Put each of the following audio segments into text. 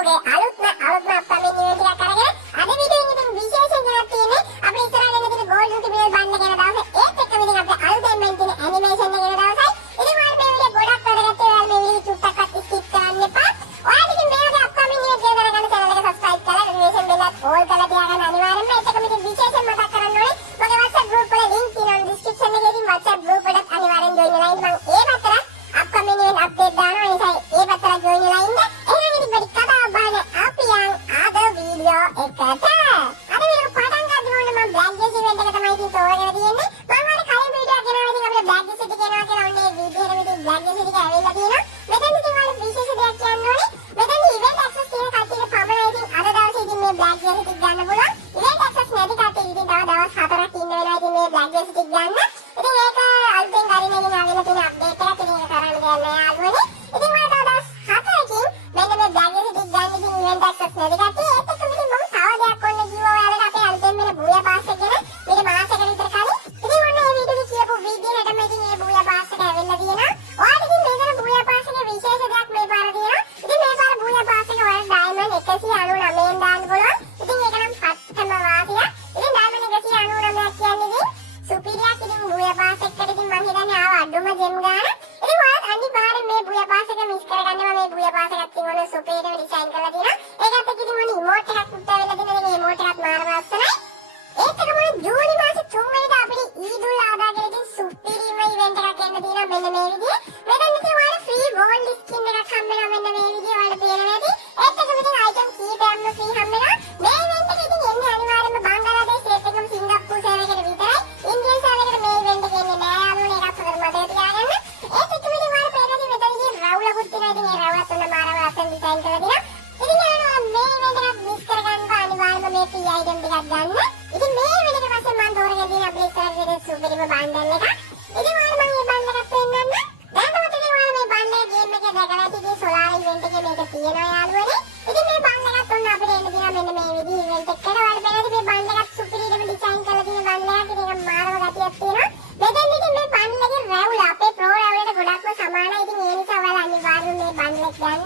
ඔගේ අලුත්ම අප්කමින් ඉවෙන්ට් එකක් අරගෙන අද වීඩියෝ එකෙන් විශේෂ එකක් තියෙන්නේ අපි ඉස්සරහට එන තියෙන ගෝල්ඩන් ටිබියල් බන්න කියන දවසේ ඒත් එක්කම ඉතින් අපේ අලුතෙන් මෙන් තියෙන ඇනිමේෂන් එක කියන දවසයි. ඉතින් ඔයාලා මේ වීඩියෝ ගොඩක් වැදගත් ඒවා මේ වීඩියෝ චුට්ටක්වත් ස්කිප් කරන්න එපා. ඔයාලා ඉතින් මේ වගේ අප්කමින් ඉවෙන්ට් එක දැනගන්න channel එක subscribe කරලා notification bell එක all කරලා තියාගන්න අනිවාර්යෙන්ම. ඒත් එක්කම ඉතින් විශේෂයෙන් මතක් කරන්න ඕනේ මගේ WhatsApp group වල link තියෙනවා description එකේ. ඉතින් WhatsApp group එකට අනිවාර්යෙන් join වෙලා ඉන්න. මම ඒ පැත්තට upcoming event update දානවා. ඒ නිසා ඒ පැත්තට join වෙලා ඉන්න. එහෙනම් ඉතින් වැඩි කතාවක් බලන්න අපි යන් අද වීඩියෝ එකට. අද වීඩියෝ පටන් ගන්න ඕනේ මම black dress event එක තමයි ඉතින් තෝරගෙන තියෙන්නේ. මම අර කලින් වීඩියෝ එකක් ගෙනවා ඉතින් අපිට black dress එක ගෙනවා කියලා ඔන්නේ මේ වීඩියෝ එකේ ඉතින් black dress එක ඇවිල්ලා තියෙනවා. මෙතන ඉතින් වල විශේෂ දෙයක් කියන්න ඕනේ. මෙතන event access තියෙන කට්ටියට පමණයි ඉතින් අද දවසේ ඉතින් මේ black dress එක ගන්න පුළුවන්. event access නැති කට්ටිය ඉතින් තව දවස් 4ක් ඉන්න වෙනවා ඉතින් මේ black dress එක ගන්න. ඉතින් ඒක අලුතෙන් ගරිනකින් ආවෙලා තියෙන අප්ඩේට් එකක්. ඉතින් ඒක කරන්න දෙයක් නෑ යාළුවනේ. ඉතින් මම තව දවස් 4කින් මෙන්න මේ black dress එක ගන්න ඉතින් event access නැති කට්ටිය ඒත් එක්කම ඉතින් මම තව දෙයක් ඔන්න කිව්වා ඔයාලට අපේ අලුතෙන් මෙන්න බූයා පාස් එක ගැන මේක මාසෙකට විතර කලින්. ඉතින් ඔන්න මේ වීඩියෝ එකේ කියපු විදිහටම ඉතින් මේ බූයා පාස් එක ඇවිල්ලා තියෙනවා. ඔයාලට ඉතින් මේකේ බූයා පාස් එකේ විශේෂ දෙයක් මේ පාර තියෙනවා. ඉතින් මේ පාර බූයා පාස් එක ඔයාලට ඩයමන්ඩ් 199න් දාන්න පුළුවන්. ඉතින් ඒක නම් පත්තම වාසියක්. ඉතින් ඩයමන්ඩ් 199ක් කියන්නේ සුපිරියක්. ඉතින් බූයා පාස් එකට ඉතින් මම හිතන්නේ ආව අඩුම ජෙම් ගන්න. ඉතින් ඔයාලත් අනිවාර්යෙන් මේ බූයා පාස් එක මිස් කරගන්නවා. මේ බූයා පාස් එකත් ඉතින් ඔන්න සුපිරියම ඩිසයින් කරලා තියෙනවා. ඒකත් එක්ක ඉතින් ඔන්න ඉමෝට් එකක් උත් වෙලා තියෙනවා. මේ ඉමෝට් එකත් මාර ලස්සනයි. ඒත් එකම ජූනි මාසේ 3 වෙනිදා අපිට ඊදුල් ආදා කියලා ඉතින් සුපිරිම ඉවෙන්ට් එකක් එන්න තියෙනවා. මෙන්න මේ විදිහේ. මෙතන ඉතින් ඔයාලා ෆ්‍රී ගෝල්ඩ් ස්කින් එකක් හම්බ වෙනවා. මෙන්න මේ විදිහේ ඔයාලට පේනවා ඇති. ඒත් එකම ඉතින් අයිටම් කීපයක්ම ෆ්‍රී හම්බ වෙනවා. මේ ඉවෙන්ට් එක ඉතින් එන්නේ අනිවාර්යෙන්ම බංගලාදේශ ඒත් එකම සිංගප්පූරු සර්වර් එකට විතරයි. ඉන්දියන් සර්වර් එකට මේ ඉවෙන්ට් එක එන්නේ නෑ යාළුවනේ. ඒකත් හොඳට මතක තියාගන්න. ඒත් එකම ඉතින් ඔයාලා පේනවා ඉතින් මෙතන ඉතින් රවුලකුත් තියෙනවා. ඉතින් ඒ රවුලත් ඔන්න මාරම ලස්සන ඩිසයින් කරලා තියෙනවා. ඉතින් යාළුවා මේ ඉවෙන්ට් එකත් මිස් කරගන්න අනිවාර්යෙන්ම මේ ෆ්‍රී අයිටම් ටිකක් ගන්න. ඉතින් මේ ඉවෙන්ට් එක පස්සේ මම තෝරගෙන තියෙන අපේ ඉස්සරහට සුපිරිම බණ්ඩල් එකක්. ඉතින් ඔයාලා මම මේ බණ්ඩල් එකක් පෙන්නන්න. දැන් තමයි ඉතින් ඔයාලා මේ බණ්ඩල් ගේම් එකේ දැකලා ඉතින් සෝලාර් ඉවෙන්ට් එකේ මේක තියෙනවා යාළුවනේ. ඉතින් මේ බණ්ඩල් එකත් ඔන්න අපිට එන්න තියෙනවා මෙන්න මේ විදිහේ ඉවෙන්ට් එකකට. ඔයාලා බලන්න මේ බණ්ඩල් එකත් සුපිරිම ඩිසයින් කරලා තියෙන බණ්ඩල් එකක්. ඉතින් ඒක මාරම ගතියක් තියෙනවා. මෙතෙන් ඉතින් මේ බණ්ඩල් එකේ රැවුල අපේ ප්‍රෝ රැවුලට ගොඩක්ම සමානයි. ඉතින් ඒ නිසා ඔයාලා අනිවාර්යයෙන් මේ බණ්ඩල් එක ගන්න.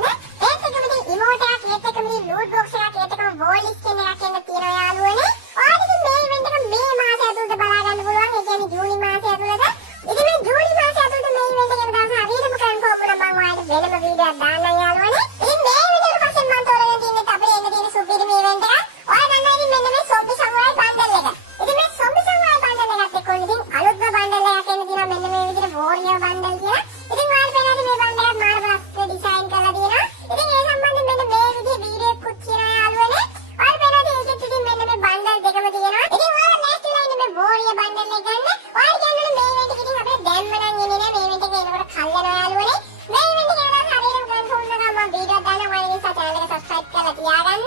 ඒත් එකම ඉතින් ඉමෝට් එකක් ඒත් එකම ඉතින් ලූට් බොක්ස් එකක් ඒත් එකම වෝල් ස්කින් එකක් එන්න තියෙනවා යාළුවනේ. ඔයාලා ඉතින් මේ ඉවෙන්ට් එක මේ මාසය ඇතුළත බලා ගන්න පුළුවන්. ඒ කියන්නේ ජූනි මාසය ඇතුළත. ඉතින් මේ ජූනි මාසය ඇතුළත මේ ඉවෙන්ට් එක දවස් හරියටම කන්ෆර්ම් වුණා. මම ඔයාලට වෙනම වීඩියෝ එකක් දාන්නම් යාළුවනේ. ඉතින් මේ වීඩියෝ එක පස්සේ මම තෝරගෙන තියෙන්නේ අපේ එන්න තියෙන සුපිරිම ඉවෙන්ට් එකක්. ඔයාලා දන්නා ඉතින් මෙන්න මේ සොම්බි සමුරායි බණ්ඩල් එක. ඉතින් මේ සොම්බි සමුරායි බණ්ඩල් එකත් එක්ක ඉතින් අලුත්ම බණ්ඩල් එකක් එන්න තියෙනවා. මෙන්න මේ විදිහට වෝරියර් බණ්ඩල් කියලා. ඉතින් ඔයාලා බලන්න මේ බණ්ඩල් එකත් මාර ලස්සන ඩිසයින් කරලා තියෙනවා. ඉතින් ඒ සම්බන්ධයෙන් මෙන්න මේ විදිහේ වීඩියෝ එකක් තියෙනවා යාළුවනේ. ඔයාලා බලන්න ඒකෙත් ඉතින් මෙන්න මේ බණ්ඩල් දෙකම තියෙනවා. ඉතින් ඔයාලා next line මේ වෝරියර් බණ්ඩල් එක ගන්න. ඔයාලා කියන්නේ මේ ඉවෙන්ට් එක ඉතින් අපේ දැම්ම නම් එන්නේ නෑ. මේ ඉවෙන්ට් එක එනකොට කල් යනවා යාළුවනේ. මේ ඉවෙන්ට් එක එනවා හරියටම කන්ෆර්ම් වුණා මම වීඩියෝ දාන්න ඔයාලා නිසා channel එක subscribe කරලා තියාගන්න.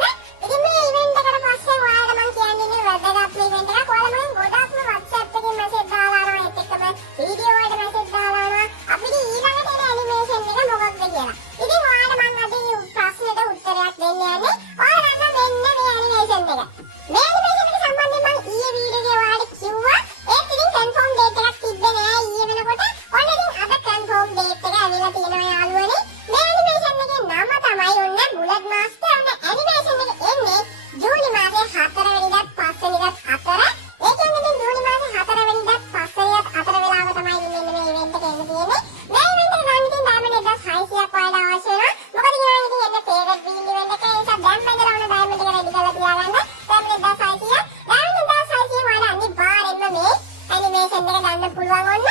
ඉතින් මේ ඉවෙන්ට් එකට පස්සේ ඔයාලට මම කියන්නේ වැදගත් ඉවෙන්ට් එකක්. ඔයාලා මම ගොඩක්ම WhatsApp එකේ මැසේජ් දාලා ආනවා. ඒත් එක්කම වීඩියෝ වලට මැසේජ් දාලා ආනවා. අපිට ඊළඟට එන ඇනිමේෂන් එක මොකක්ද කියලා. ඉතින් ඔයාලට මම අද මේ ප්‍රශ්නෙට උත්තරයක් දෙන්න යන්නේ. ඔයාලා මෙන්න මේ ඇනිමේෂන් එක. මේ ඇනිමේෂන් එක සම්බන්ධයෙන් මම ඊයේ වීඩියෝ එකේ ඔයාලට කිව්වා. ඒත් ඉතින් කන්ෆර්ම් ඩේට් එකක් තිබ්බේ නෑ ඊයේ වෙනකොට. ඔන්න ඉතින් අද කන්ෆර්ම් ඩේට් එක ඇවිල්ලා තියෙනවා යාළුවනේ. මේ ඇනිමේෂන් එකේ නම තමයි ඔන්න බුලට් මාස්ටර්. ඔන්න ඇනිමේෂන් එක එන්නේ ජූනි මාසේ 4 වෙනිදාත් 5 වෙනිදාත් 4. ඒ කියන්නේ ඉතින් ජූනි මාසේ 4 වෙනිදාත් 5 වෙනිදාත් 4 වෙලාව තමයි මෙන්න මේ ඉවෙන්ට් එක එන්න තියෙන්නේ. මේ ඉවෙන්ට් එක ගන්න ඉතින් ඩයමන්ඩ් 1600ක් ඔයාලට අවශ්‍ය වෙනවා. මොකද කියනවා ඉතින් එන්නේ ෆේවරට් වීල් ඉවෙන්ට් එක. ඒ නිසා දැන් ඉඳලා ඔන්න ඩයමන්ඩ් එක රෙඩි කරලා තියාගන්න. ඩයමන්ඩ් 1600. ඩයමන්ඩ් 1600 ඔයාලා අනිවාර්යෙන්ම මේ ඇනිමේෂන් එක ගන්න පුළුවන් ඔන්න.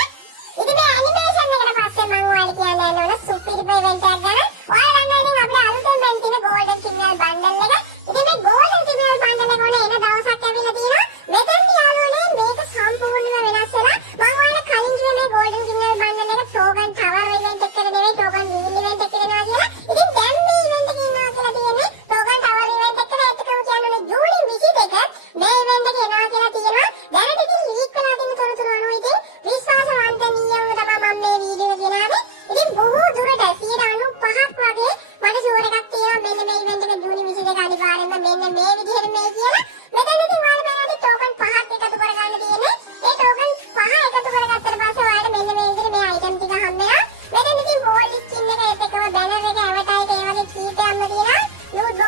ඉතින් මේ ඇනිමේෂන් එකට පස්සේ මම ඔයාලට කියන්න යන ඕන සුපිරිම ඉවෙන්ට් එකක් ගැන. ඔයාලා දන්නා ඉතින් අපේ අලුතෙන් බැන් තියෙන ගෝල්ඩන් ටිබියල් බණ්ඩල් එක. ඉතින් මේ ගෝල්ඩන් ටිබියල් බණ්ඩල් එක ඕනේ එන දවසක් ඇවිල්ලා තියෙනවා. මෙතෙන් යාළුවනේ මේක සම්පූර්ණයෙන්ම වෙනස් වෙලා. මම ඔයාලට කලින් කිව්වේ මේ ගෝල්ඩන් ටිබියල් බණ්ඩල් එක ටෝකන් ටවර් ඉවෙන්ට් එකකට නෙවෙයි ටෝකන් වීල් ඉවෙන්ට් එකකට එනවා කියලා. ඉතින් දැන් මේ ඉවෙන්ට් එකේ ඉන්නවා කියලා තියෙන්නේ ටෝකන් ටවර් ඉවෙන්ට් එකට. ඒකම කියන්නේ ජූනි 22 මේ ඉවෙන්ට් එකේ එනවා කියලා තියෙනවා. දැනට ඉතින් ලීක් වෙලා තියෙන තොරතුරු අනුව ඉතින් විශ්වාසවන්ත නියම තමයි මම මේ වීඩියෝ එක ගෙනාවේ. ඉතින් බොහෝ දුරට 95ක් වගේ මට ෂුවර් එකක් තියෙනවා මෙන්න මේ ඉවෙන්ට් එක ජූනි 22 අනිවාර්යෙන්ම මෙන්න මේ විදිහට මේ කියලා. මෙතන ඉතින් ඔයාලා බලන්න ටෝකන් 5ක් එකතු කරගන්න තියෙන්නේ. ඒ ටෝකන් 5 එකතු කරගත්තට පස්සේ ඔයාලට මෙන්න මේ විදිහට මේ අයිටම් ටික හම්බ වෙනවා. මෙතන ඉතින් වෝල් ස්කින් එක ඒත් එක්කම බැනර් එක ඇවටයිට් ඒ වගේ කීපයක්ම තියෙනවා. ලූට්